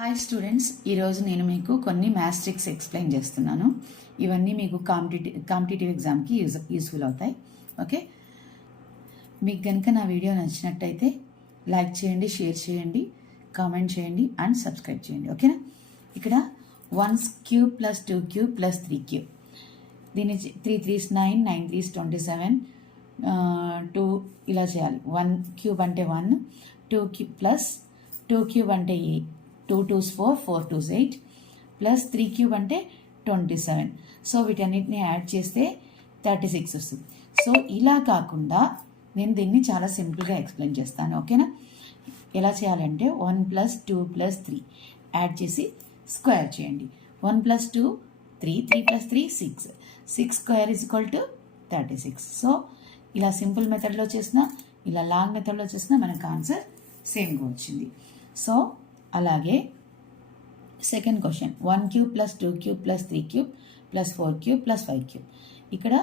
Hi students, ఈరోజు నేను మీకు కొన్ని మ్యాథ్స్ ట్రిక్స్ ఎక్స్ప్లెయిన్ చేస్తున్నాను. ఇవన్నీ మీకు కాంపిటేటివ్ ఎగ్జామ్కి యూస్ఫుల్ అవుతాయి. ఓకే, మీకు కనుక నా వీడియో నచ్చినట్టయితే లైక్ చేయండి, షేర్ చేయండి, కామెంట్ చేయండి అండ్ సబ్స్క్రైబ్ చేయండి. ఓకేనా? ఇక్కడ 1 cube plus 2 cube plus 3 cube, దీన్ని 3 3s 9, 9 3s 27, 2 ఇలా చేయాలి. 1 క్యూబ్ అంటే 1, 2 క్యూబ్ ప్లస్ 2 క్యూబ్ అంటే 2 2s 4, 4 2s 8, ప్లస్ 3 క్యూబ్ అంటే 27. సో వీటన్నిటిని యాడ్ చేస్తే 36 వస్తుంది. సో ఇలా కాకుండా నేను దీన్ని చాలా సింపుల్గా ఎక్స్ప్లెయిన్ చేస్తాను. ఓకేనా? ఎలా చేయాలంటే 1 ప్లస్ 2 ప్లస్ 3 యాడ్ చేసి స్క్వేర్ చేయండి. 1 plus 2 3, 3 plus 3 6, 6 square is equal to 36. So ఇలా సింపుల్ మెథడ్లో చేసినా, ఇలా లాంగ్ మెథడ్లో చేసినా మనకు ఆన్సర్ సేమ్గా వచ్చింది. సో అలాగే second question 1 cube plus 2 cube plus 3 cube plus 4 cube plus 5 cube. ఇక్కడ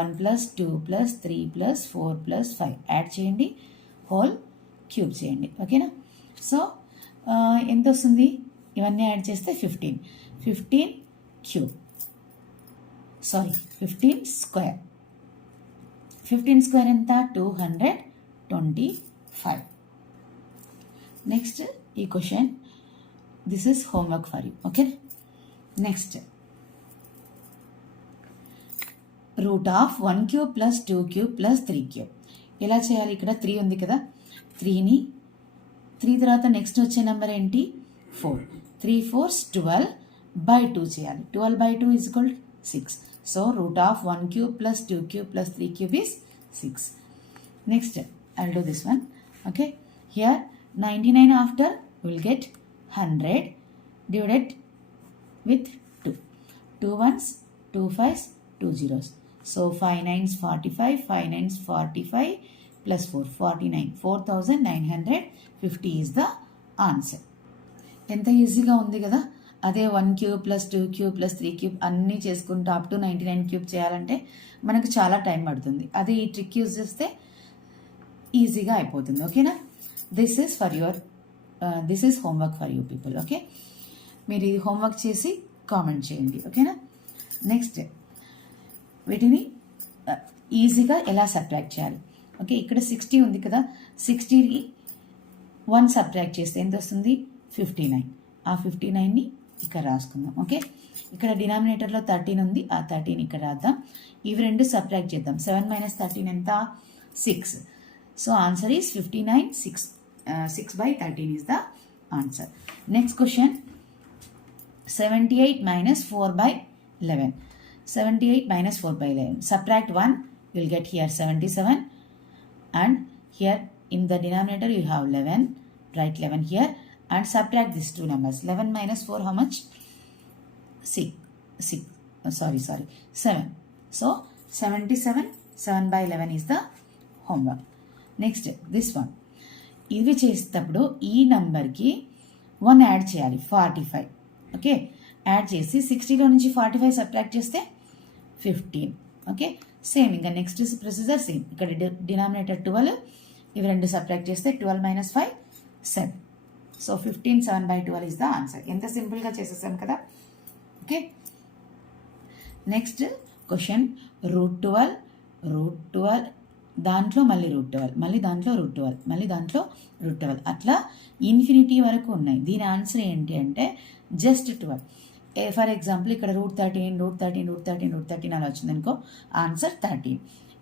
1 plus 2 plus 3 plus 4 plus 5 add చేయండి, హోల్ క్యూబ్ చేయండి. ఓకేనా? సో ఎంత వస్తుంది? ఇవన్నీ యాడ్ చేస్తే 15. 15 క్యూబ్, సారీ 15 స్క్వేర్. 15 స్క్వేర్ ఎంత? 225. నెక్స్ట్ ఈ question, this is homework for you. Okay, next root of 1 cube plus 2 cube plus 3 cube. ఎలా చేయాలి? ఇక్కడ 3 ఉంది కదా, 3ని 3 తర్వాత నెక్స్ట్ వచ్చే నెంబర్ ఏంటి? 4. 3 4s 12 by 2 చేయాలి. 12 by 2 is equal to 6. So root of 1 cube plus 2 cube plus 3 cube is 6. Next I'll do this one. Okay, here 99 after we will get 100 divided with 2. 2 ones, 2 5s, 2 zeros. So 5 9s 45, 5 9s 45 plus 4 49. 4950 is the answer. ఎంత ఈజీగా ఉంది కదా. అదే 1 cube plus 2 cube plus 3 cube అన్నీ చేసుకుంటూ up to 99 cube చేయాలంటే మనకు చాలా టైం పడుతుంది. అదే ఈ ట్రిక్ యూజ్ చేస్తే ఈజీగా అయిపోతుంది. ఓకేనా? This is homework for you people. Okay, మీరు ఇది హోంవర్క్ చేసి కామెంట్ చేయండి. ఓకేనా? నెక్స్ట్ వీటిని ఈజీగా ఎలా సబ్ట్రాక్ట్ చేయాలి? ఓకే, ఇక్కడ 60 ఉంది కదా, 60కి 1 సబ్ట్రాక్ట్ చేస్తే ఎంత వస్తుంది? 59. ఆ 59ని ఇక్కడ రాసుకుందాం. ఓకే, ఇక్కడ డినామినేటర్లో 13 ఉంది, ఆ 13 ఇక్కడ రాద్దాం. ఇవి రెండు సబ్ట్రాక్ట్ చేద్దాం. 7 - 13 ఎంత? 6. So answer is 59. 6 by 13 is the answer. Next question, 78 minus 4 by 11. 78 minus 4 by 11. Subtract 1, you will get here 77. And here in the denominator you have 11. Write 11 here and subtract these two numbers. 11 minus 4 how much? 7. So 77. 7 by 11 is the homework. Next, this one. ఇవి చేసేటప్పుడు ఈ నంబర్కి 1 add చేయాలి, 45. Okay, add చేసి 60లో నుంచి 45 subtract చేస్తే 15. Okay, same ఇంకా next procedure same. ఇక్కడ డినామినేటర్ 12, ఇవి రెండు సబ్ట్రాక్ట్ చేస్తే 12 - 5 7. So 15. 7 by 12 is the answer. ఎంత సింపుల్గా చేసేసాం కదా. ఓకే, నెక్స్ట్ క్వశ్చన్ రూట్ 12 దాంట్లో మళ్ళీ √12, మళ్ళీ దాంట్లో √12, మళ్ళీ దాంట్లో √12, అట్లా ఇన్ఫినిటీ వరకు ఉన్నాయి. దీని ఆన్సర్ ఏంటి అంటే జస్ట్ 12. ఫర్ ఎగ్జాంపుల్ ఇక్కడ √13 అలా వచ్చిందనుకో, ఆన్సర్ 13.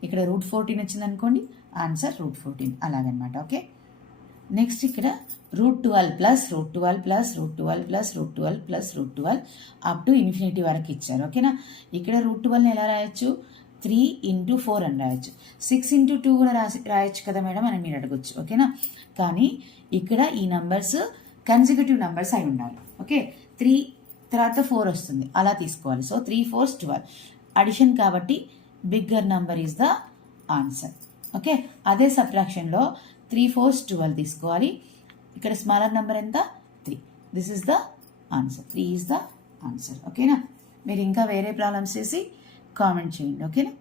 ఇక్కడ √14 వచ్చిందనుకోండి, ఆన్సర్ √14 అలాగనమాట. ఓకే, నెక్స్ట్ ఇక్కడ √12 plus √12 plus √12 plus √12 plus √12 up to infinity వరకు ఇచ్చారు. ఓకేనా? ఇక్కడ √12 ఎలా రాయొచ్చు? 3 into 4 అని రాయొచ్చు. 6 into 2 కూడా రాయొచ్చు కదా మేడం అని మీరు అడగొచ్చు. ఓకేనా? కానీ ఇక్కడ ఈ నంబర్స్ కన్సిక్యూటివ్ నంబర్స్ అయి ఉండాలి. ఓకే, 3 తర్వాత 4 వస్తుంది, అలా తీసుకోవాలి. సో 3 4s 12 అడిషన్ కాబట్టి bigger number is the answer. Okay, అదే సబ్ట్రాక్షన్లో 3 4s 12 తీసుకోవాలి. ఇక్కడ స్మాలర్ నెంబర్ ఎంత? 3. This is the answer. 3 is the answer. ఓకేనా? మీరు ఇంకా వేరే ప్రాబ్లమ్స్ చేసి కామెంట్ చేయండి. ఓకేనా?